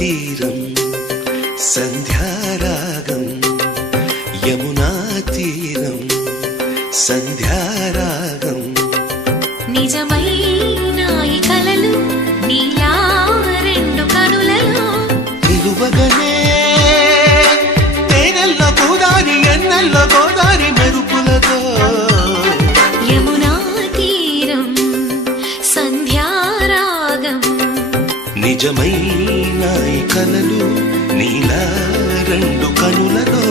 తీరం సంధ్యారాగం యమునా తీరం సంధ్యారాగం నిజమైన ఈ కలలు నీలా రెండు కనులలో నిలువగనే తేనెల్ల గోదారి ఎన్నెల్ల గోదారి మెరుపులతో యమునా తీరం సంధ్యారాగం నిజమైన ఈ కలలు నీలా రెండు కనులలో